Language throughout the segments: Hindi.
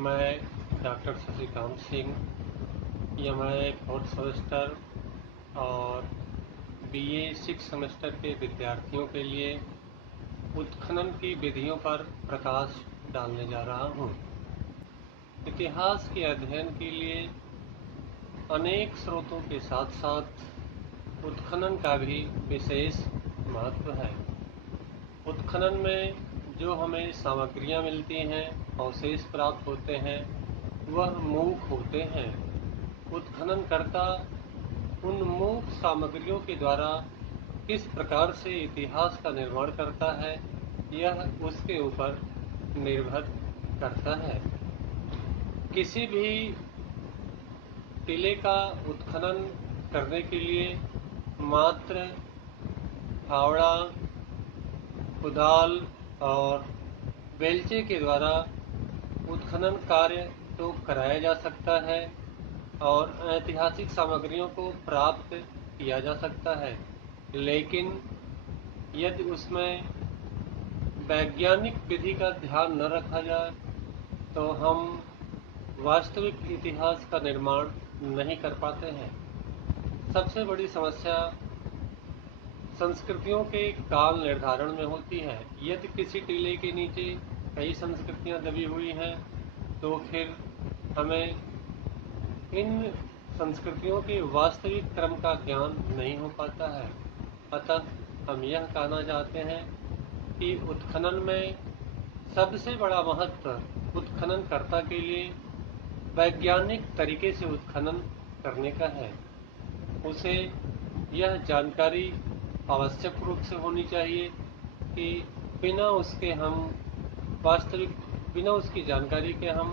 मैं doctor Shashikant Singh MA 4th semester और बीए 6 सेमेस्टर के विद्यार्थियों के लिए उत्खनन की विधियों पर प्रकाश डालने जा रहा हूँ। इतिहास के अध्ययन के लिए अनेक स्रोतों के साथ साथ उत्खनन का भी विशेष महत्व है। उत्खनन में जो हमें सामग्रियाँ मिलती हैं, अवशेष प्राप्त होते हैं, वह मूक होते हैं। उत्खननकर्ता उन मूक सामग्रियों के द्वारा किस प्रकार से इतिहास का निर्माण करता है, यह उसके ऊपर निर्भर करता है। किसी भी टीले का उत्खनन करने के लिए मात्र फावड़ा, कुदाल और बेलचे के द्वारा उत्खनन कार्य तो कराया जा सकता है और ऐतिहासिक सामग्रियों को प्राप्त किया जा सकता है, लेकिन यदि उसमें वैज्ञानिक विधि का ध्यान न रखा जाए तो हम वास्तविक इतिहास का निर्माण नहीं कर पाते हैं। सबसे बड़ी समस्या संस्कृतियों के काल निर्धारण में होती है। यदि किसी टीले के नीचे कई संस्कृतियां दबी हुई हैं तो फिर हमें इन संस्कृतियों के वास्तविक क्रम का ज्ञान नहीं हो पाता है। अतः हम यह कहना चाहते हैं कि उत्खनन में सबसे बड़ा महत्व उत्खननकर्ता के लिए वैज्ञानिक तरीके से उत्खनन करने का है। उसे यह जानकारी आवश्यक रूप से होनी चाहिए कि बिना उसकी जानकारी के हम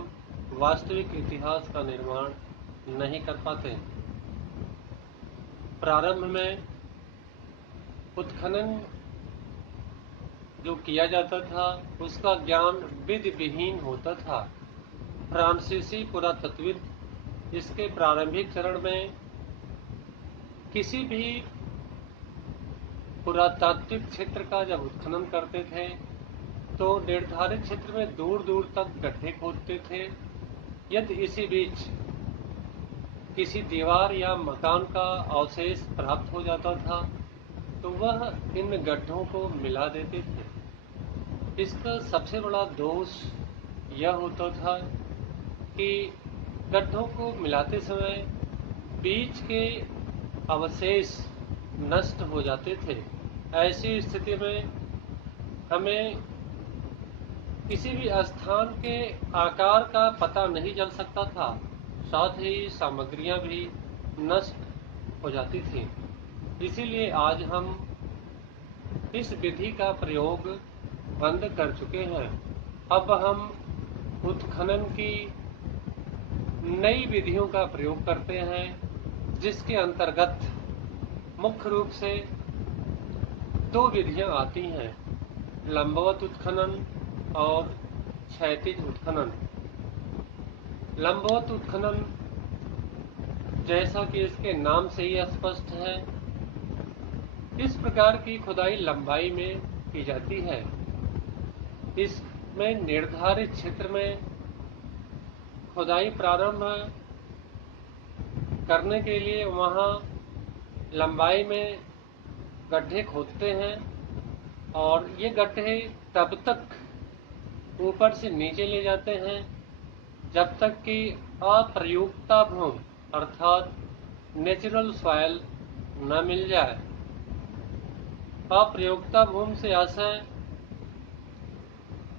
वास्तविक इतिहास का निर्माण नहीं कर पाते। प्रारंभ में उत्खनन जो किया जाता था उसका ज्ञान विधि विहीन होता था। फ्रांसीसी पुरातत्वविद इसके प्रारंभिक चरण में किसी भी पुरातात्विक क्षेत्र का जब उत्खनन करते थे तो निर्धारित क्षेत्र में दूर दूर तक गड्ढे खोदते थे। यदि इसी बीच किसी दीवार या मकान का अवशेष प्राप्त हो जाता था तो वह इन गड्ढों को मिला देते थे। इसका सबसे बड़ा दोष यह होता था कि गड्ढों को मिलाते समय बीच के अवशेष नष्ट हो जाते थे। ऐसी स्थिति में हमें किसी भी स्थान के आकार का पता नहीं चल सकता था, साथ ही सामग्रियां भी नष्ट हो जाती थीं। इसीलिए आज हम इस विधि का प्रयोग बंद कर चुके हैं। अब हम उत्खनन की नई विधियों का प्रयोग करते हैं, जिसके अंतर्गत मुख्य रूप से 2 विधियां आती हैं, लंबवत उत्खनन और क्षैतिज उत्खनन। लंबवत उत्खनन जैसा कि इसके नाम से ही स्पष्ट है, इस प्रकार की खुदाई लंबाई में की जाती है। इसमें निर्धारित क्षेत्र में खुदाई प्रारंभ करने के लिए वहां लंबाई में गड्ढे खोदते हैं और ये गड्ढे तब तक ऊपर से नीचे ले जाते हैं जब तक कि अप्रयुक्ता भूमि अर्थात नेचुरल सॉइल न मिल जाए। अप्रयुक्ता भूमि से आशय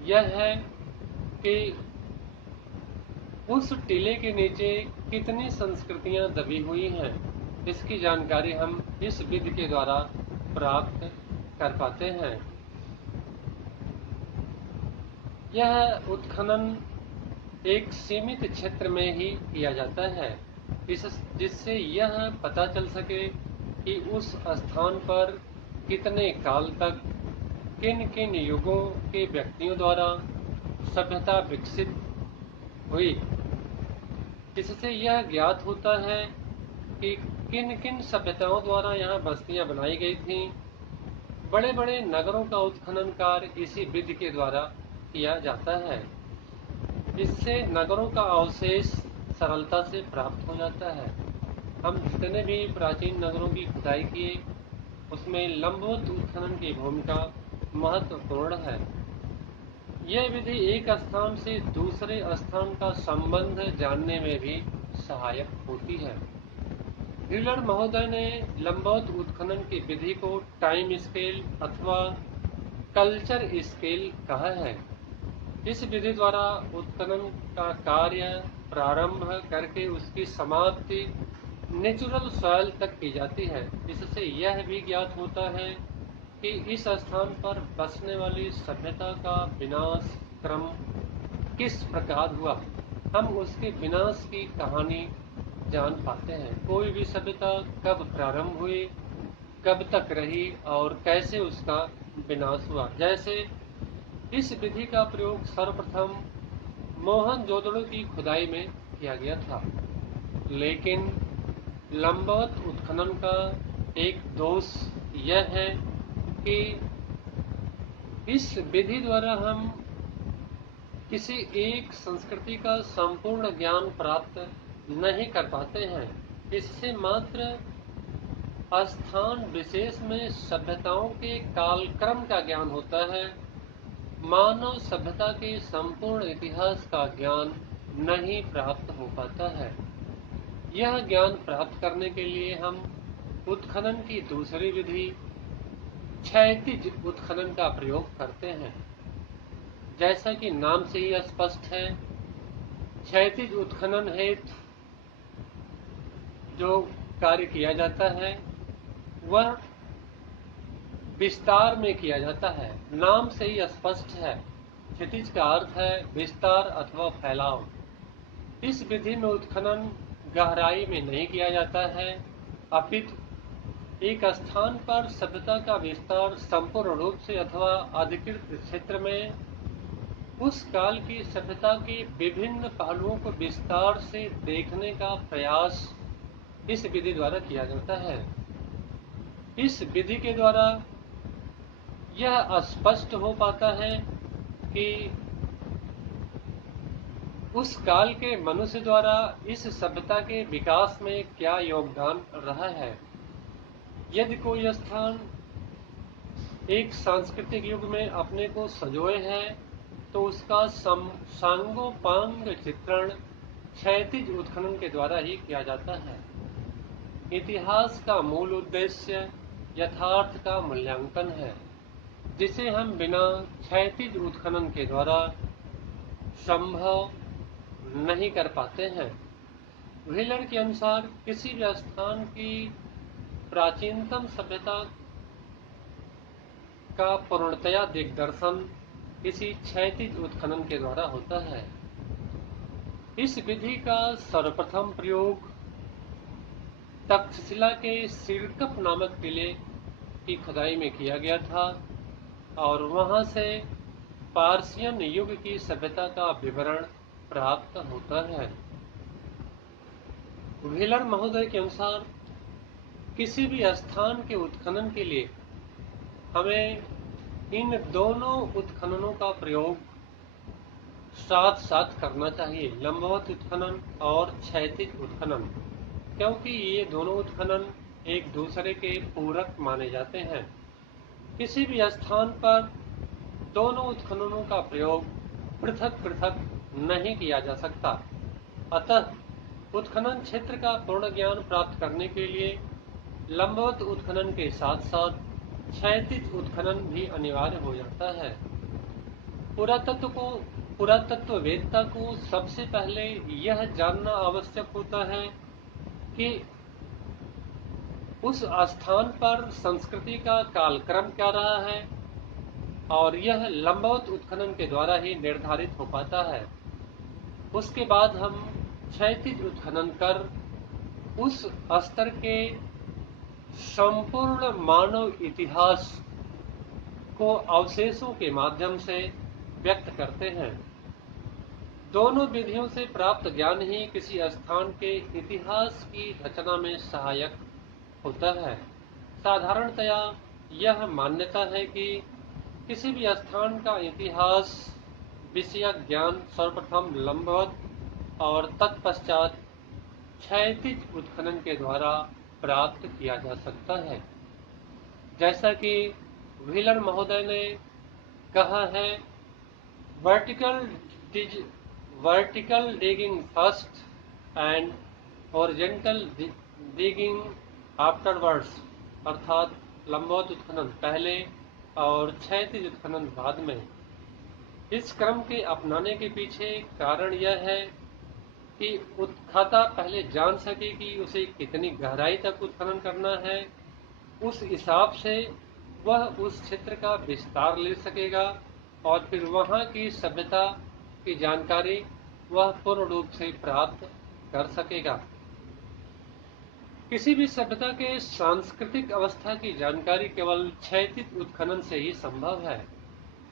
यह है कि उस टीले के नीचे कितनी संस्कृतियां दबी हुई हैं, इसकी जानकारी हम इस विधि के द्वारा प्राप्त कर पाते हैं। यह उत्खनन एक सीमित क्षेत्र में ही किया जाता है, जिससे यह पता चल सके कि उस स्थान पर कितने काल तक किन किन युगों के व्यक्तियों द्वारा सभ्यता विकसित हुई। इससे यह ज्ञात होता है कि किन किन सभ्यताओं द्वारा यहाँ बस्तियां बनाई गई थीं। बड़े बड़े नगरों का उत्खनन कार्य इसी विधि के द्वारा किया जाता है। इससे नगरों का अवशेष सरलता से प्राप्त हो जाता है। हम जितने भी प्राचीन नगरों की खुदाई किए उसमें लंबवत उत्खनन की भूमिका महत्वपूर्ण है। यह विधि एक स्थान से दूसरे स्थान का संबंध जानने में भी सहायक होती है। व्हीलर महोदय ने लंबवत उत्खनन की विधि को टाइम स्केल अथवा कल्चर स्केल कहा है। इस विधि द्वारा उत्खनन का कार्य प्रारंभ करके उसकी समाप्ति नेचुरल सॉइल तक की जाती है। इससे यह भी ज्ञात होता है कि इस स्थान पर बसने वाली सभ्यता का विनाश क्रम किस प्रकार हुआ। हम उसके विनाश की कहानी जान पाते हैं। कोई भी सभ्यता कब प्रारंभ हुई, कब तक रही और कैसे उसका विनाश हुआ। जैसे इस विधि का प्रयोग सर्वप्रथम मोहनजोदड़ो की खुदाई में किया गया था, लेकिन लंबवत उत्खनन का एक दोष यह है कि इस विधि द्वारा हम किसी एक संस्कृति का संपूर्ण ज्ञान प्राप्त नहीं कर पाते हैं। इससे मात्र स्थान विशेष में सभ्यताओं के कालक्रम का ज्ञान होता है। मानव सभ्यता के संपूर्ण इतिहास का ज्ञान नहीं प्राप्त हो पाता है। यह ज्ञान प्राप्त करने के लिए हम उत्खनन की दूसरी विधि क्षैतिज उत्खनन का प्रयोग करते हैं। जैसा कि नाम से ही स्पष्ट है, क्षैतिज उत्खनन हेतु जो कार्य किया जाता है वह विस्तार में किया जाता है। नाम से ही स्पष्ट है, क्षैतिज का अर्थ है विस्तार अथवा फैलाव। इस विधि में उत्खनन गहराई में नहीं किया जाता है, अपितु एक स्थान पर सभ्यता का विस्तार संपूर्ण रूप से अथवा अधिकृत क्षेत्र में उस काल की सभ्यता के विभिन्न पहलुओं को विस्तार से देखने का प्रयास इस विधि द्वारा किया जाता है। इस विधि के द्वारा यह स्पष्ट हो पाता है कि उस काल के मनुष्य द्वारा इस सभ्यता के विकास में क्या योगदान रहा है। यदि कोई स्थान एक सांस्कृतिक युग में अपने को संजोए है तो उसका सांगोपांग चित्रण क्षैतिज उत्खनन के द्वारा ही किया जाता है। इतिहास का मूल उद्देश्य यथार्थ का मूल्यांकन है, जिसे हम बिना क्षैतिज उत्खनन के द्वारा संभव नहीं कर पाते हैं। व्हीलर के अनुसार किसी भी स्थान की प्राचीनतम सभ्यता का पूर्णतया दिग्दर्शन किसी क्षैतिज उत्खनन के द्वारा होता है। इस विधि का सर्वप्रथम प्रयोग तक्षशिला के सिरकप नामक किले की खुदाई में किया गया था और वहां से पार्सियन युग की सभ्यता का विवरण प्राप्त होता है। व्हीलर महोदय के अनुसार किसी भी स्थान के उत्खनन के लिए हमें इन दोनों उत्खननों का प्रयोग साथ साथ करना चाहिए, लंबवत उत्खनन और क्षैतिज उत्खनन, क्योंकि ये दोनों उत्खनन एक दूसरे के पूरक माने जाते हैं। किसी भी स्थान पर दोनों उत्खननों का प्रयोग पृथक पृथक नहीं किया जा सकता। अतः उत्खनन क्षेत्र का पूर्ण ज्ञान प्राप्त करने के लिए लंबवत उत्खनन के साथ साथ क्षैतिज उत्खनन भी अनिवार्य हो जाता है। पुरातत्ववेत्ता को सबसे पहले यह जानना आवश्यक होता है कि उस स्थान पर संस्कृति का कालक्रम क्या रहा है, और यह लंबवत उत्खनन के द्वारा ही निर्धारित हो पाता है। उसके बाद हम क्षैतिज उत्खनन कर उस स्तर के संपूर्ण मानव इतिहास को अवशेषों के माध्यम से व्यक्त करते हैं। दोनों विधियों से प्राप्त ज्ञान ही किसी स्थान के इतिहास की रचना में सहायक होता है। साधारणतया यह मान्यता है कि किसी भी स्थान का इतिहास विषयक ज्ञान सर्वप्रथम लंबवत और तत्पश्चात क्षैतिज उत्खनन के द्वारा प्राप्त किया जा सकता है। जैसा कि व्हीलर महोदय ने कहा है, vertical digging first and horizontal digging afterwards, अर्थात लंबवत उत्खनन पहले और क्षैतिज उत्खनन बाद में। इस क्रम के अपनाने के पीछे कारण यह है कि उत्खनता पहले जान सके कि उसे कितनी गहराई तक उत्खनन करना है, उस हिसाब से वह उस क्षेत्र का विस्तार ले सकेगा और फिर वहां की सभ्यता की जानकारी वह पूर्ण रूप से प्राप्त कर सकेगा। किसी भी सभ्यता के सांस्कृतिक अवस्था की जानकारी केवल क्षैतिज उत्खनन से ही संभव है।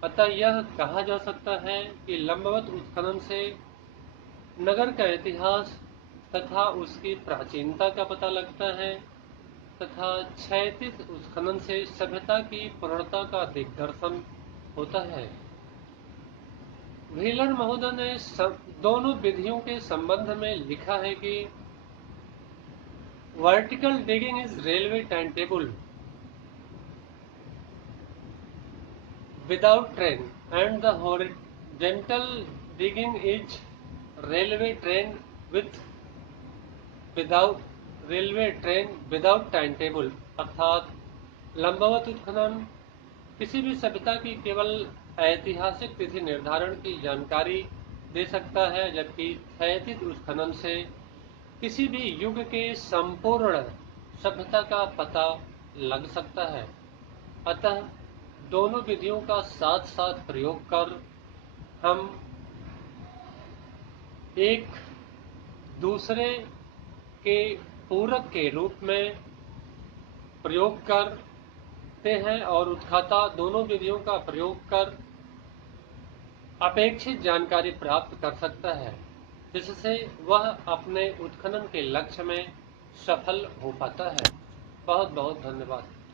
अतः यह कहा जा सकता है कि लंबवत उत्खनन से नगर का इतिहास तथा उसकी प्राचीनता का पता लगता है तथा क्षैतिज उत्खनन से सभ्यता की पूर्णता का दिग्दर्शन होता है। व्हीलर महोदय ने दोनों विधियों के संबंध में लिखा है कि vertical digging is railway time table without train and the horizontal digging is railway train without time table, अर्थात लंबवत उत्खनन किसी भी सभ्यता की केवल ऐतिहासिक तिथि निर्धारण की जानकारी दे सकता है, जबकि क्षैतिज उत्खनन से किसी भी युग के संपूर्ण सभ्यता का पता लग सकता है। अतः दोनों विधियों का साथ साथ प्रयोग कर हम एक दूसरे के पूरक के रूप में प्रयोग करते हैं और उत्खनता दोनों विधियों का प्रयोग कर अपेक्षित जानकारी प्राप्त कर सकता है, जिससे वह अपने उत्खनन के लक्ष्य में सफल हो पाता है। बहुत बहुत धन्यवाद।